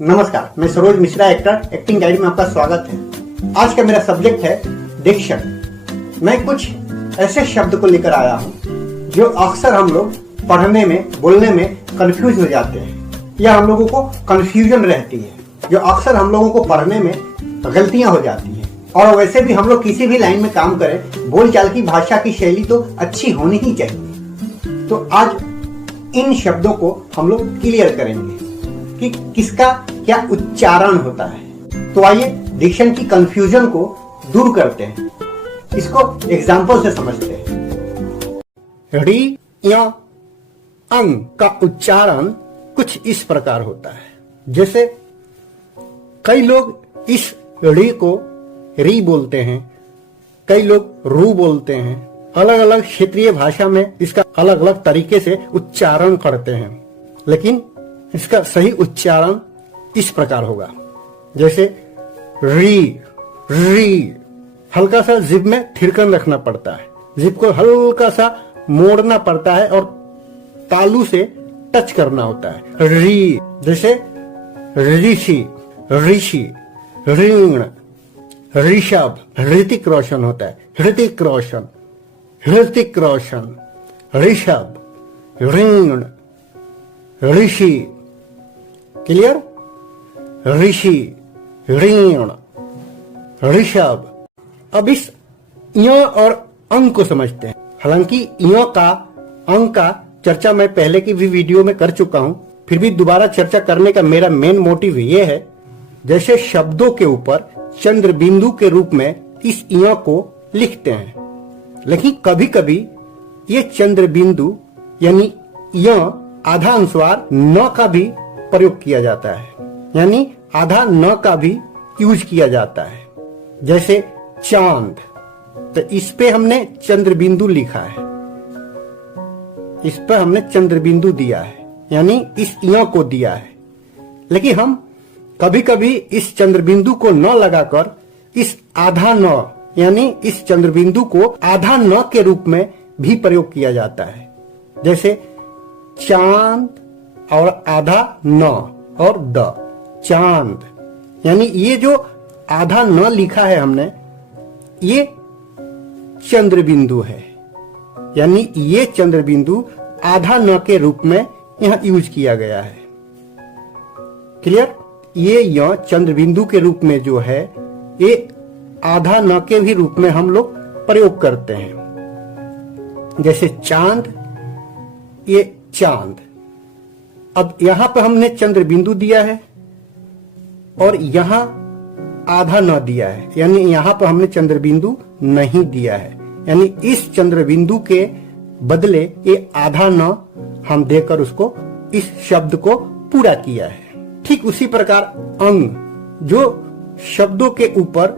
नमस्कार, मैं Saroj Mishra, acting guide में आपका स्वागत है। आज का मेरा सब्जेक्ट है डिक्शन। मैं कुछ ऐसे शब्द को लेकर आया हूँ जो अक्सर हम लोग पढ़ने में, बोलने में कंफ्यूज हो जाते हैं या हम लोगों को कंफ्यूजन रहती है, जो अक्सर हम लोगों को पढ़ने में गलतियां हो जाती हैं। और वैसे भी हम लोग किसी भी लाइन में काम करें, बोलचाल की भाषा की शैली तो अच्छी होनी ही चाहिए। तो आज इन शब्दों को हम लोग क्लियर करेंगे कि किसका क्या उच्चारण होता है। तो आइए डिक्शन की कंफ्यूजन को दूर करते हैं, इसको एग्जाम्पल से समझते हैं। री या अंग का उच्चारण कुछ इस प्रकार होता है। जैसे कई लोग इस री को री बोलते हैं, कई लोग रू बोलते हैं। अलग अलग क्षेत्रीय भाषा में इसका अलग अलग तरीके से उच्चारण करते हैं, लेकिन इसका सही उच्चारण इस प्रकार होगा। जैसे री री, हल्का सा जिभ में थिरकन रखना पड़ता है, जिभ को हल्का सा मोड़ना पड़ता है और तालू से टच करना होता है। री। जैसे ऋषि ऋषि, ऋण, ऋषभ, ऋतिक रोशन होता है, ऋतिक रोशन, ऋतिक रोशन, ऋषभ, ऋण, ऋषि। क्लियर? ऋषि, ऋण, ऋषभ। अब इस य और अंग को समझते हैं। हालांकि य का, अंग का चर्चा मैं पहले की भी वीडियो में कर चुका हूं, फिर भी दोबारा चर्चा करने का मेरा मेन मोटिव ये है, जैसे शब्दों के ऊपर चंद्र बिंदु के रूप में इस य को लिखते हैं, लेकिन कभी कभी ये चंद्र बिंदु यानी य आधा अनुस्वार न का भी प्रयोग किया जाता है, यानी आधा न का भी यूज किया जाता है। जैसे चांद, तो इस पे हमने चंद्र बिंदु लिखा है, इस पे हमने चंद्र बिंदु दिया है, यानी इस य को दिया है। लेकिन हम कभी कभी इस चंद्र बिंदु को न लगाकर इस आधा न, यानी इस चंद्र बिंदु को आधा न के रूप में भी प्रयोग किया जाता है। जैसे चांद और आधा न और द, चांद, यानी ये जो आधा न लिखा है हमने, ये चंद्र बिंदु है, यानी ये चंद्र बिंदु आधा न के रूप में यहां यूज किया गया है। क्लियर? ये य चंद्र बिंदु के रूप में जो है, ये आधा न के भी रूप में हम लोग प्रयोग करते हैं। जैसे चांद, ये चांद। अब यहां पर हमने चंद्र बिंदु दिया है और यहां आधा न दिया है, यानी यहां पर हमने चंद्र बिंदु नहीं दिया है, यानी इस चंद्र बिंदु के बदले ये आधा न हम देकर उसको, इस शब्द को पूरा किया है। ठीक उसी प्रकार अंग, जो शब्दों के ऊपर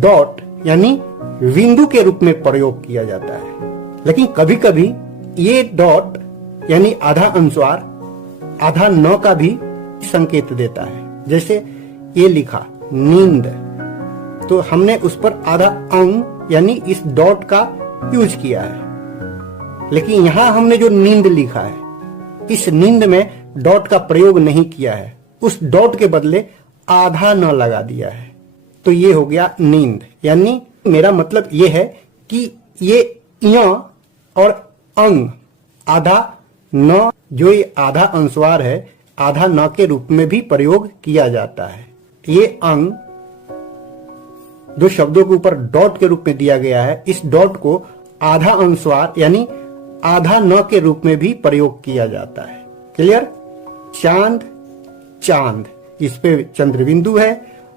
डॉट यानी बिंदु के रूप में प्रयोग किया जाता है, लेकिन कभी कभी ये डॉट यानी आधा अनुस्वार आधा न का भी संकेत देता है। जैसे ये लिखा नींद, तो हमने उस पर आधा अंग यानी इस डॉट का यूज किया है, लेकिन यहां हमने जो नींद लिखा है, इस नींद में डॉट का प्रयोग नहीं किया है, उस डॉट के बदले आधा न लगा दिया है, तो ये हो गया नींद। यानी मेरा मतलब ये है कि ये य और अंग, आधा न, जो ये आधा अनुस्वार है, आधा न के रूप में भी प्रयोग किया जाता है। ये अंग जो शब्दों के ऊपर डॉट के रूप में दिया गया है, इस डॉट को आधा अनुस्वार यानी आधा न के रूप में भी प्रयोग किया जाता है। क्लियर? चांद, चांद, इस पे चंद्र बिंदु है,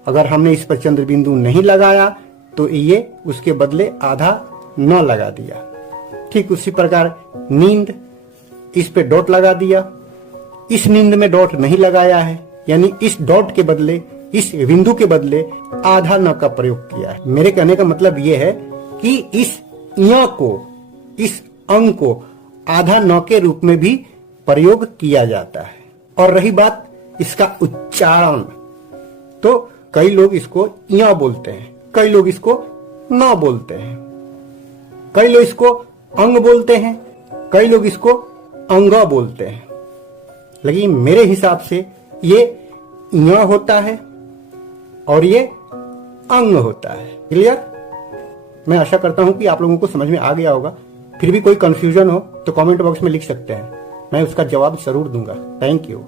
अगर हमने इस पर चंद्र बिंदु नहीं लगाया तो ये उसके बदले आधा न लगा दिया। ठीक उसी प्रकार नींद, इस पे डॉट लगा दिया, इस नींद में डॉट नहीं लगाया है, यानी इस डॉट के बदले, इस बिंदु के बदले आधा न का प्रयोग किया है। मेरे कहने का मतलब यह है कि इस य को, इस अंग को आधा न के रूप में भी प्रयोग किया जाता है। और रही बात इसका उच्चारण, तो कई लोग इसको य बोलते हैं, कई लोग इसको न बोलते हैं, कई लोग इसको अंग बोलते हैं, कई लोग इसको अंगा बोलते हैं। लेकिन मेरे हिसाब से ये य होता है और ये अंग होता है। क्लियर? मैं आशा करता हूं कि आप लोगों को समझ में आ गया होगा। फिर भी कोई कंफ्यूजन हो तो कमेंट बॉक्स में लिख सकते हैं, मैं उसका जवाब जरूर दूंगा। Thank you.